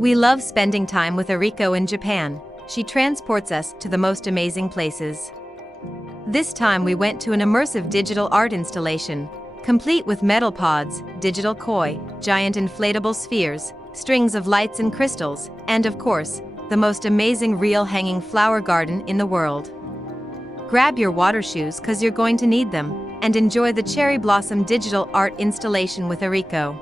We love spending time with Ariko in Japan. She transports us to the most amazing places. This time we went to an immersive digital art installation, complete with metal pods, digital koi, giant inflatable spheres, strings of lights and crystals, and of course, the most amazing real hanging flower garden in the world. Grab your water shoes cause you're going to need them, and enjoy the cherry blossom digital art installation with Ariko.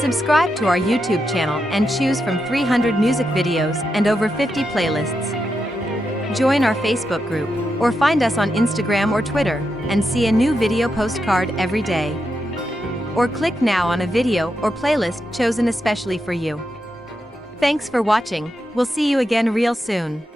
Subscribe to our YouTube channel and choose from 300 music videos and over 50 playlists. Join our Facebook group, or find us on Instagram or Twitter, and see a new video postcard every day. Or click now on a video or playlist chosen especially for you. Thanks for watching, we'll see you again real soon.